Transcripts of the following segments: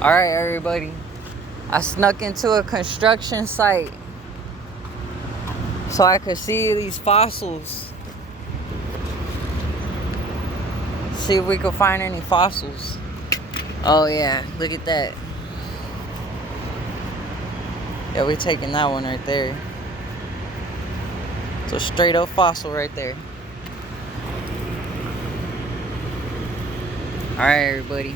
Alright, everybody. I snuck into a construction site so I could see these fossils. See if we could find any fossils. Oh yeah, look at that. Yeah, we're taking that one right there. It's a straight up fossil right there. Alright, everybody.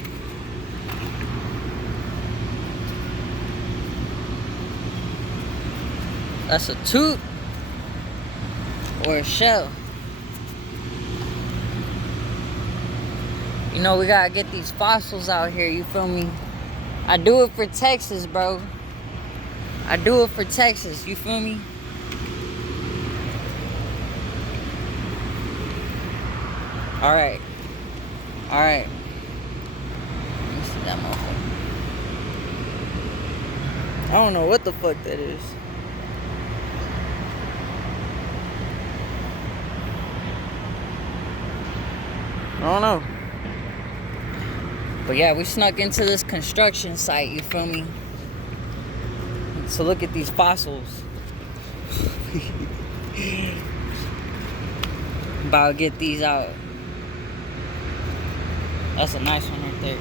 That's a tooth or a shell. You know, we gotta get these fossils out here, you feel me? I do it for Texas, bro. I do it for Texas, you feel me? Alright. Alright. Let me see that motherfucker. I don't know what the fuck that is. I don't know. But yeah, we snuck into this construction site, you feel me? So look at these fossils. About to get these out. That's a nice one right there.